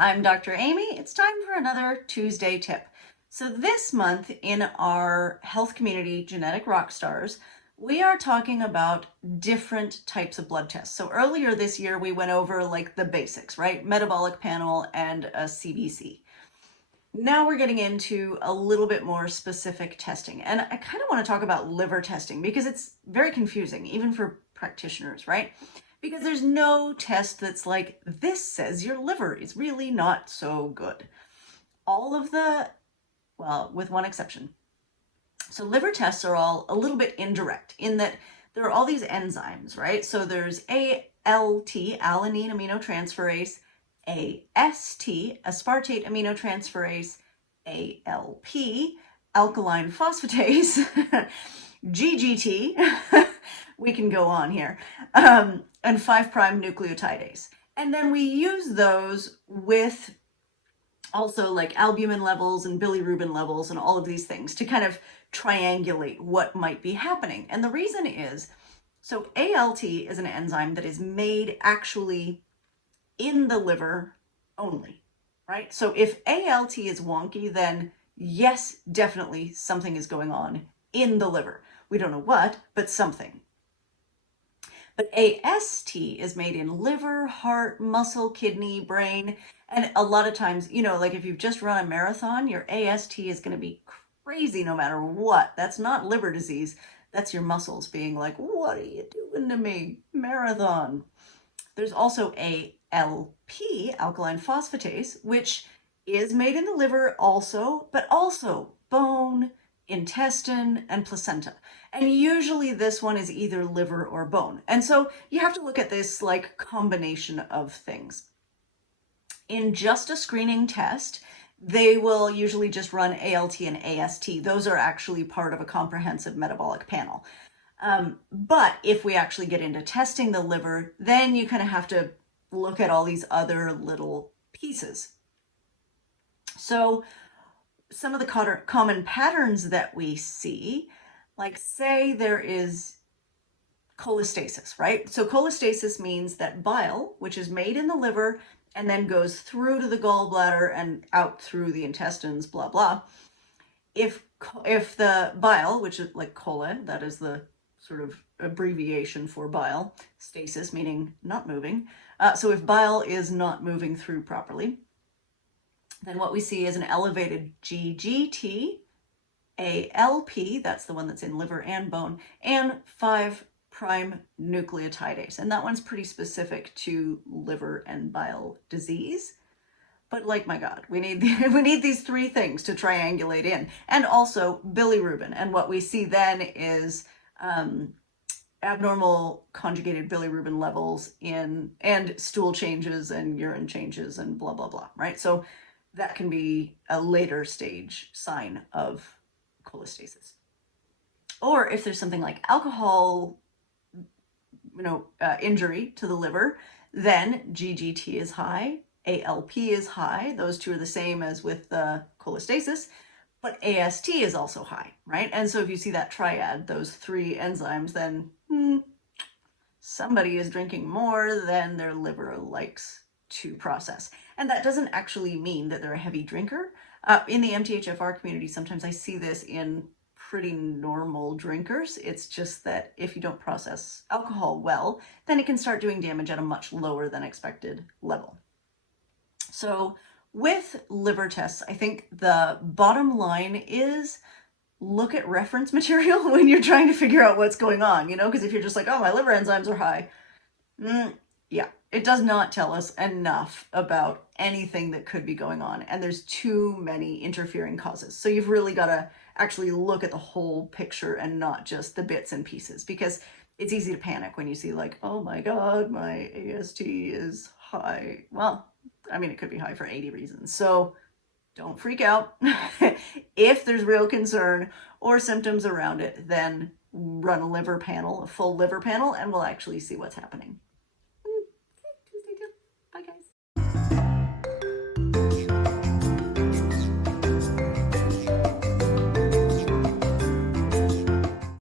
I'm Dr. Amy. It's time for another Tuesday tip. So this month in our health community genetic rock stars, we are talking about different types of blood tests. So earlier this year, we went over like the basics, right? Metabolic panel and a CBC. Now we're getting into a little bit more specific testing. And I kind of want to talk about liver testing because it's very confusing, even for practitioners, right? Because there's no test that's like, this says your liver is really not so good. All of the, well, with one exception. So liver tests are all a little bit indirect in that there are all these enzymes, right? So there's ALT, alanine aminotransferase, AST, aspartate aminotransferase, ALP, alkaline phosphatase, GGT, we can go on here, and 5' nucleotidase. And then we use those with also like albumin levels and bilirubin levels and all of these things to kind of triangulate what might be happening. And the reason is, so ALT is an enzyme that is made actually in the liver only, right? So if ALT is wonky, then yes, definitely something is going on in the liver. We don't know what, but something. But AST is made in liver, heart, muscle, kidney, brain. And a lot of times, you know, like if you've just run a marathon, your AST is going to be crazy no matter what. That's not liver disease. That's your muscles being like, what are you doing to me? Marathon. There's also ALP, alkaline phosphatase, which is made in the liver also, but also bone, intestine, and placenta. And usually this one is either liver or bone. And so you have to look at this like combination of things. In just a screening test, they will usually just run ALT and AST. Those are actually part of a comprehensive metabolic panel. But if we actually get into testing the liver, then you kind of have to look at all these other little pieces. So some of the common patterns that we see, like say there is cholestasis, right? So cholestasis means that bile, which is made in the liver and then goes through to the gallbladder and out through the intestines, blah, blah. If the bile, which is like chola, that is the sort of abbreviation for bile, stasis meaning not moving. So if bile is not moving through properly, then what we see is an elevated GGT, ALP, that's the one that's in liver and bone, and 5' nucleotidase. And that one's pretty specific to liver and bile disease. But like, my God, we need these three things to triangulate in. And also bilirubin. And what we see then is abnormal conjugated bilirubin levels and stool changes and urine changes and blah, blah, blah, right? So that can be a later stage sign of cholestasis. Or if there's something like alcohol, injury to the liver, then GGT is high, ALP is high. Those two are the same as with the cholestasis, but AST is also high, right? And so if you see that triad, those three enzymes, then somebody is drinking more than their liver likes to process. And that doesn't actually mean that they're a heavy drinker. In the MTHFR community, sometimes I see this in pretty normal drinkers. It's just that if you don't process alcohol well, then it can start doing damage at a much lower than expected level. So with liver tests, I think the bottom line is look at reference material when you're trying to figure out what's going on, because if you're just like, oh, my liver enzymes are high, yeah, it does not tell us enough about anything that could be going on. And there's too many interfering causes. So you've really got to actually look at the whole picture and not just the bits and pieces, because it's easy to panic when you see like, oh my God, my AST is high. Well, I mean, it could be high for 80 reasons. So don't freak out. If there's real concern or symptoms around it, then run a liver panel, a full liver panel, and we'll actually see what's happening.